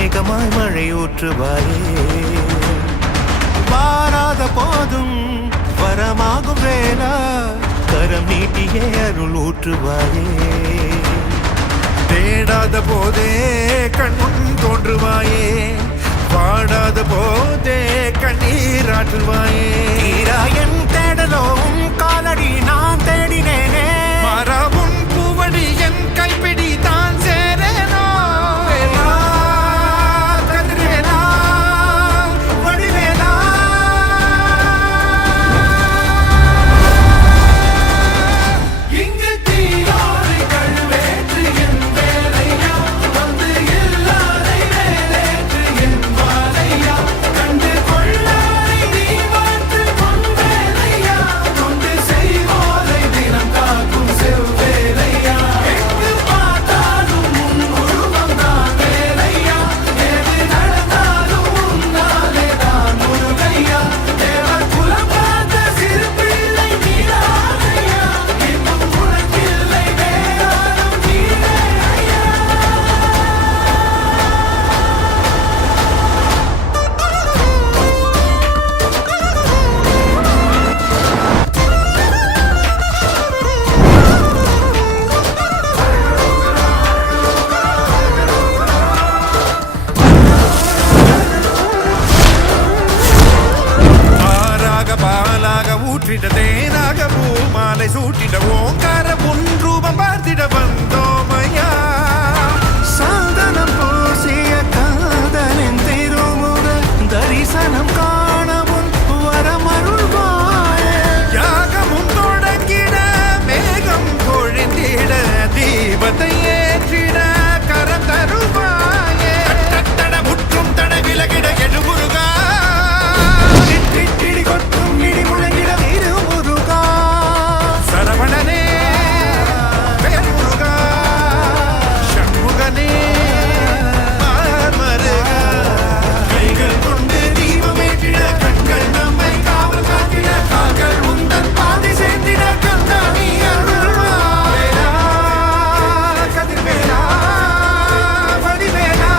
மேகமாய் மழை ஊற்றுவாயே. வாராத போதும் வரமாகும் வேளா கரம் நீட்டியே அருள் ஊற்றுவாயே. தேடாத போதே கண்முன் தோன்றுவாயே, வாடாத போதே கண்ணீராற்றுவாயே. தீராயன் தேடலும் காலடி நான் தேடினேனே, மரபும் பூவடி என் கைப்பிடி தான் சேரேனோ. வேலா கதிர்வேலா வடிவேலா. இங்கு தீயோரை கழுவேற்று என் வேலையா, வந்து இல்லாதை வேலேற்று என் வாழையா. கண்டு கொள்ளாரை நீ வாழ்த்து பொன் வேலையா, தொண்டு செய்வோரை தினம் காக்கும் செவ்வேலையா. எங்கு பார்த்தாலும் உன் உருவம் தான் வேலையா, எது நடந்தாலும் உன்னாலே தான் முருகையா. தேவர் குலம் பார்த்த சிறு பிள்ளை நீராதையா, இன்னும் உனக்கில்லை வேறாரும் நீரே ஐயா. ஆறாக பாலாக ஊற்றிட தேனாக பூமாலை சூட்டிட ஓங்கார உன் ரூபம் பார்த்திட வந்தோமையா. சாதனம் பூசிய காதலின் திருமுக தரிசனம் காணவும் வரமருள்வாயே. யாகமும் தொடங்கிட மேகம் பொழிந்திட தீபத்தை ஏற்றிட கரம் தருவாயே. தட முற்றும் தட விலகிட எழுமுருகா. இடி கொட்டும் இடி முழங்கிட திருமுருகா. சரவணனே வேல்முருகா, சண்முகனே மாமருகா. கைகள் கொண்டு தீபமேற்றிட கண்கள் நம்மை காவல் காத்திட, கால்கள் உந்தன் பாதை சேர்ந்திட கந்தா நீ அருள்வாய். வேலா கதிர்வேலா வடிவேலா.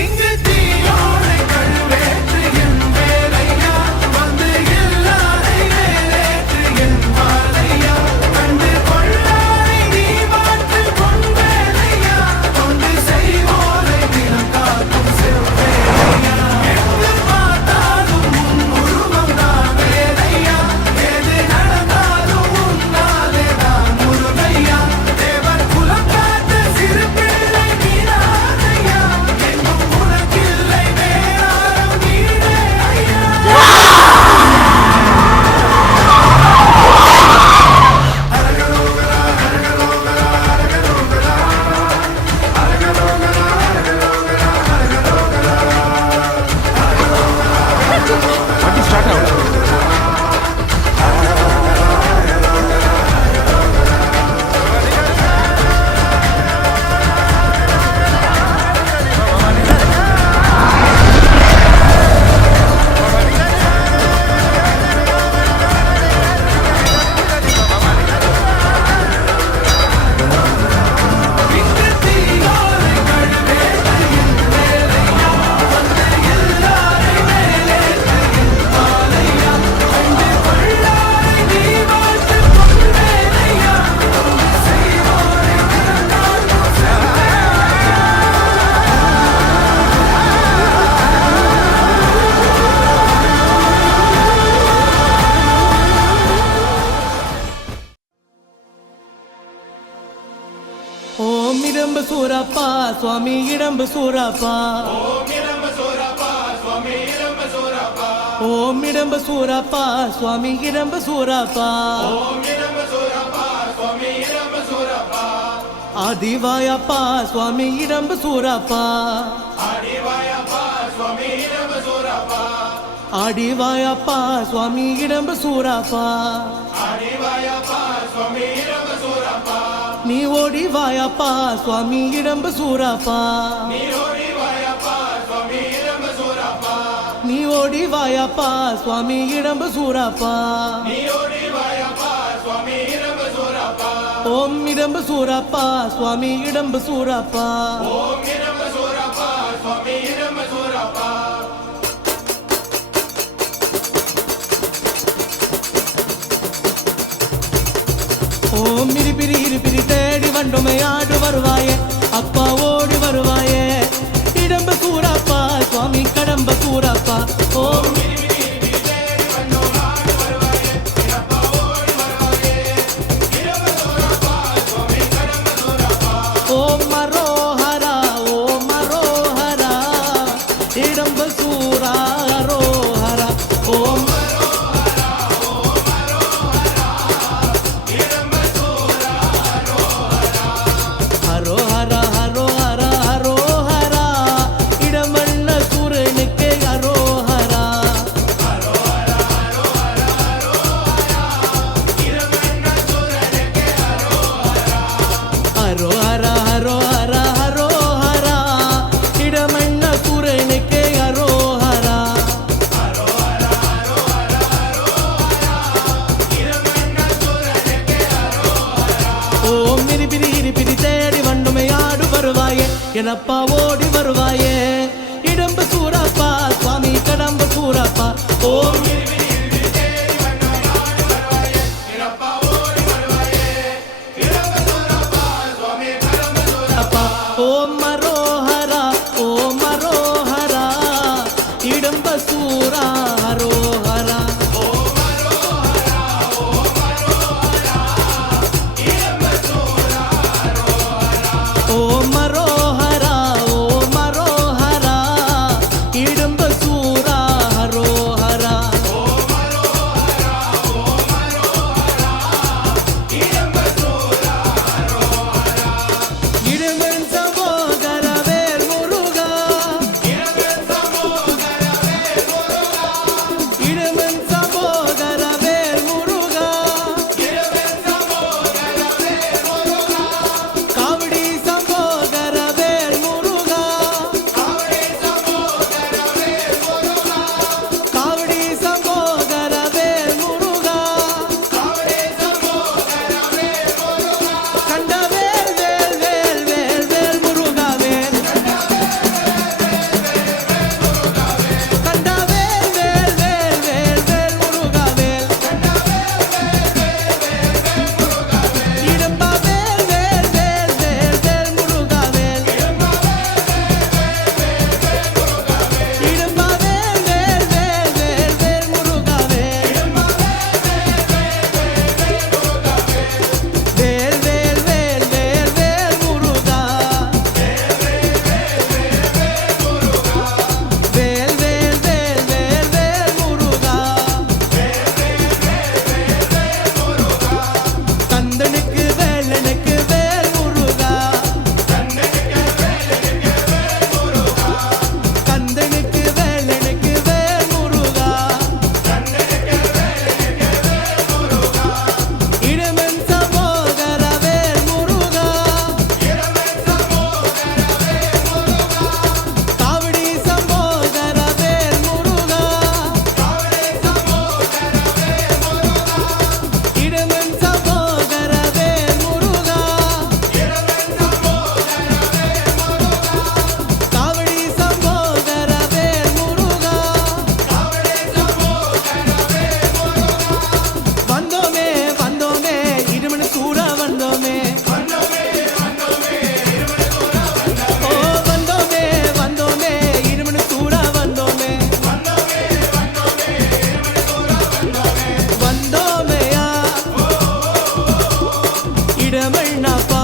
இங்கு தீயோரை கழுவேற்று என் வேலையா, வந்து இல்லாதை வேலேற்று என் வாழையா. கண்டு கொள்ளாரை நீ வாழ்த்து பொன் வேலையா, தொண்டு செய்வோரை தினம் காக்கும் செவ்வேலையா. எங்கு பார்த்தாலும் உன் உருவம் தான் வேலையா, எது நடந்தாலும் உன்னாலே தான் முருகையா. தேவர் குலம் காத்த சிறு பிள்ளை நீராதையா, எங்கும் உனக்கில்லை வேறாரும் நீரே ஐயா. இங்கு தீயோரை கழுவேற்று என் வேலையா, வந்து இல்லாதை வேலேற்று என் வாழையா. கண்டு கொள்ளாரை நீ வாழ்த்து பொன் வேலையா, தொண்டு செய்வோரை தினம் காக்கும் செவ்வேலையா. ஓம் இடம்ப சூரப்பா சுவாமி இடம்ப சூரப்பா. ஓம் இடம்ப சூரப்பா சுவாமி இடம்ப சூரப்பா. ஆதிவாயப்பா சுவாமி இடம்ப சூரப்பா. ஆடிவாயப்பா சுவாமி இடம்ப சூரப்பா. நீ ஓடி வாயப்பா சுவாமி இடம்ப சூரப்பா. நீ ஓடி வாயப்பா சுவாமி இடம்ப சூரப்பா. ஓம் இடம்பு சூரப்பா சுவாமி இடம்பு சூரப்பா ஓம் இருபிரி இருபிரி தேடி வண்டுமை ஆடு வருவாயே அப்பா ஓடி வருவாயே இடம்பு சூரப்பா சுவாமி கடம்ப சூரப்பா ஓம் ஓம் மரோஹரா ஓம் மரோஹரா இடம்பு சூரா ரோஹரா ஓம் ஹரோ ஹரா ஹரோ ஹரா ஹரோ ஹரா இடமண்ண சூரனுக்கு ஹரோ ஹரா ஹரோ ஹரா ஹரோ ஹரா ஹரோ ஹரா இடமண்ண சூரனுக்கு ஹரோ ஹரா ஓம் இருபிரி இருபிரி தேடி வண்டுமை ஆடு வருவாயே எனப்பா ஓடி வருவாயே இடம்பு சூரப்பா சுவாமி கடம்ப சூரப்பா ஓம் அப்பா ஓம் மரோஹரா ஓம் மரோஹரா இடம்ப சூரா ஹரோஹரா ஓம் மரோஹரா ஓம் மரோஹரா இடம்ப சூரா ஹரோஹரா இடமன் சமோகர வேல் முருகா இடமன் சமோகர வேல் முருகா காவடி சமோகர வேல் முருகா காவடி சமோகர வேல் முருகா கண்ட வேல் வேல் வேல் வேல் வேல் முருகா வேல் கண்ட வேல் வேல் வேல் வேல் வேல் முருகா வேல் இடம்பா வேல் வேல் வேல் வேல் வேல் முருகா வேல் இடம்பா வேல் வேல் வேல் வேல் வேல் முருகா வேல் வேல் வேல் வேல் வேல் வேல் முருகா வேல் வேல் வேல் வேல் வேல் முருகா கந்தனுக்கு வேலனுக்கு வேல் முருகா கந்தனுக்கு வேலனுக்கு வேல் முருகா இடமன் சமோகர வேல் முருகா காவடி சமோகர வேல் முருகா இடமன் சமோகர வேல் முருகா காவடி சமோகர வேல் முருகா வந்தோமே வந்தோமே இருமணி சூட வந்தோமே ஓ வந்தோமே வந்தோமே இருமணி சூட வந்தோமே வந்தோமையா இடமண்ணப்பா